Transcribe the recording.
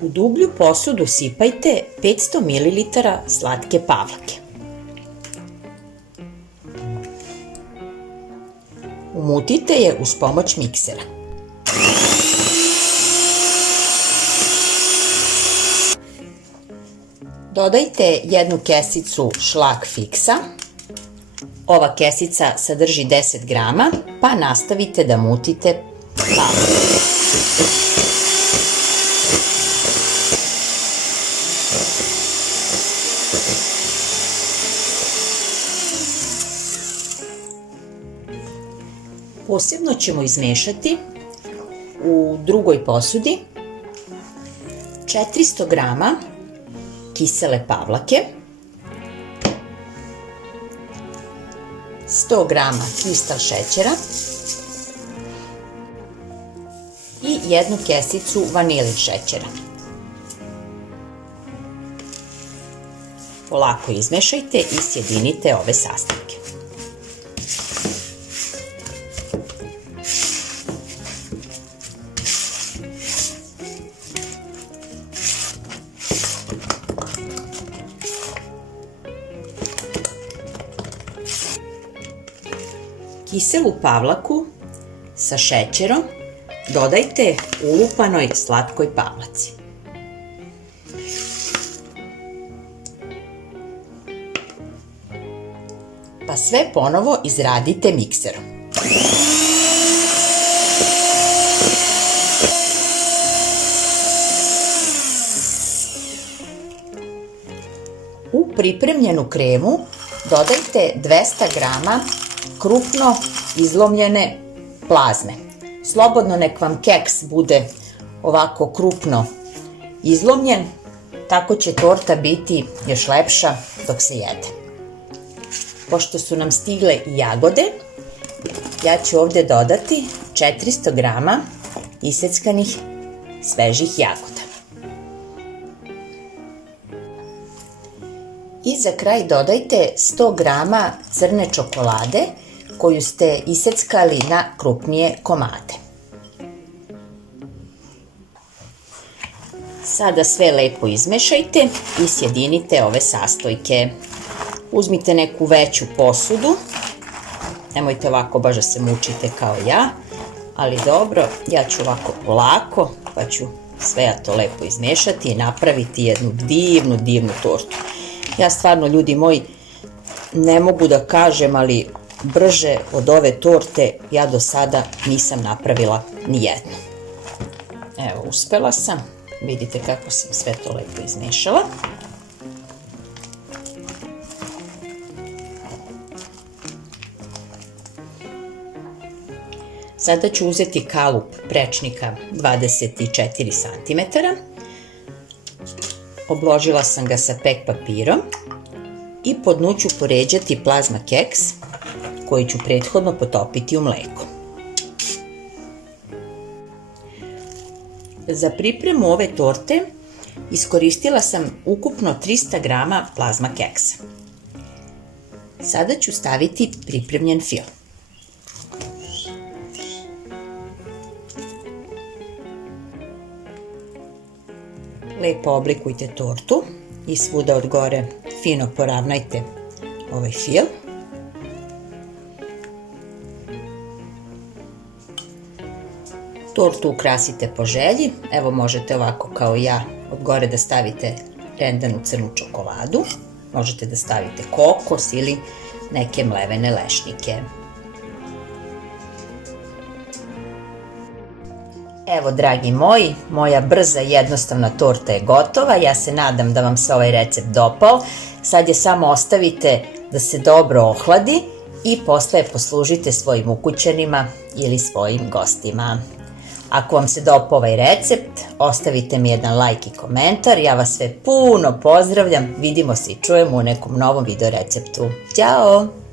U dublju posudu sipajte 500 ml slatke pavlake. Umutite je uz pomoć miksera. Dodajte jednu kesicu šlag fiksa. Ova kesica sadrži 10 grama, pa nastavite da mutite pavlake. Posebno ćemo izmešati u drugoj posudi 400 grama kisele pavlake, 100 grama kristal šećera i jednu kesicu vanilin šećera. Polako izmešajte i sjedinite ove sastojke. Kiselu pavlaku sa šećerom dodajte ulupanoj slatkoj pavlaci. Pa sve ponovo izradite mikserom. U pripremljenu kremu dodajte 200 grama krupno izlomljene plazme. Slobodno nek vam keks bude ovako krupno izlomljen, tako će torta biti još lepša dok se jede. Pošto su nam stigle i jagode, ja ću ovde dodati 400 grama iseckanih svežih jagoda. I za kraj dodajte 100 grama crne čokolade koju ste iseckali na krupnije komade. Sada sve lepo izmešajte i sjedinite ove sastojke. Uzmite neku veću posudu, nemojte ovako baš da se mučite kao ja, ali dobro, ja ću ovako polako, pa ću sve ja to lepo izmešati i napraviti jednu divnu tortu. Ja stvarno, ljudi moji, ne mogu da kažem, ali brže od ove torte ja do sada nisam napravila ni jednu. Evo, uspela sam. Vidite kako sam sve to lepo izmešala. Sada ću uzeti kalup prečnika 24 cm. Obložila sam ga sa pek papirom i po dnu ću poređati plazma keks koji ću prethodno potopiti u mleku. Za pripremu ove torte iskoristila sam ukupno 300 grama plazma keksa. Sada ću staviti pripremljen fil. Lepo oblikujte tortu i svuda od gore fino poravnajte ovaj fil. Tortu ukrasite po želji. Evo, možete ovako kao ja od gore da stavite rendanu crnu čokoladu. Možete da stavite kokos ili neke mlevene lešnike. Evo, dragi moji, moja brza i jednostavna torta je gotova. Ja se nadam da vam se ovaj recept dopao. Sad je samo ostavite da se dobro ohladi i posle je poslužite svojim ukućanima ili svojim gostima. Ako vam se dopao ovaj recept, ostavite mi jedan like i komentar. Ja vas sve puno pozdravljam. Vidimo se i čujemo u nekom novom video receptu. Ćao!